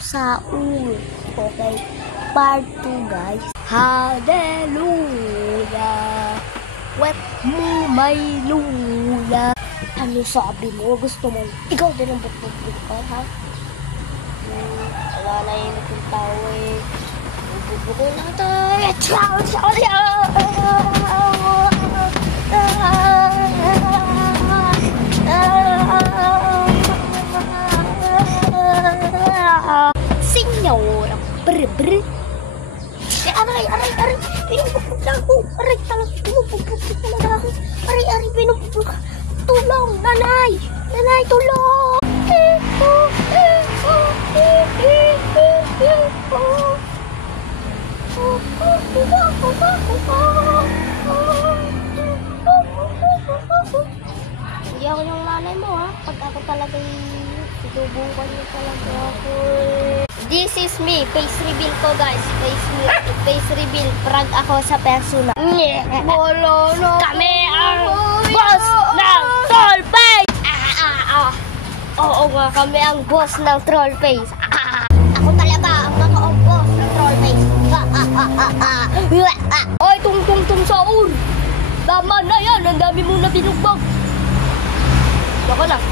Saul. Okay, part 2 guys. Hallelujah, wet mo may luya. Ano sabi mo? Gusto mo ikaw din ang bukbuk ka, ha? Wala na yung itong tao eh. Bukbuk na ito. Senyora, ber. Aray. Pinupupuk na ako. Aray, talagang pinupupuk talaga ako. Aray, pinupupuk. Tulong, nanay! Nanay, tulong! Hindi ako yung nanay mo, ha? Pag ako talaga sinubukan niyo talaga ako. This is me. Face reveal ko, guys. Face reveal. Prank ako sa persona. Bolo no. Kami ang boss ng troll face. Oo nga, kami ang boss ng troll face. Ako talaga ang boss ng troll face. Oy, tung Saul. Tama na yan. Ang dami mo na binugbog. Baka lang.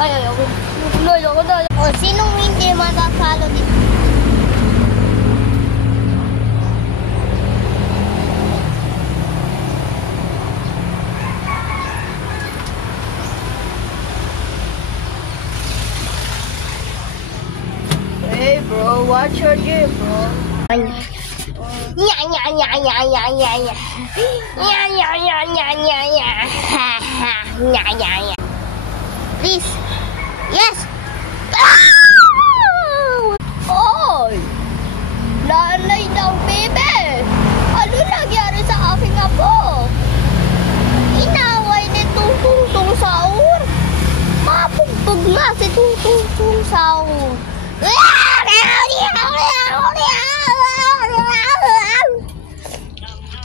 Ay, ako na. O, sinong hindi magkakalo dito? Hey bro, watch your game, bro. Nya. Please. Yes. Oy! Nanay daw, bebe! Ano nangyari sa aking apo? Inaway ni Tung Saul. Mapugbog na si Tung Saul.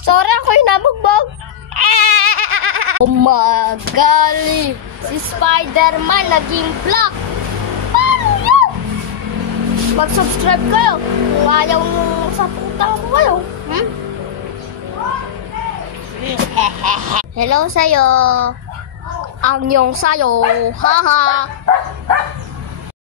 Sorry, ako'y nabugbog. Umagali. Si Spider-Man naging black. Paano yun? Mag-subscribe kayo. Kung ayaw sa putang ko kayo. Hello sa'yo. Ang yung sa'yo. Haha.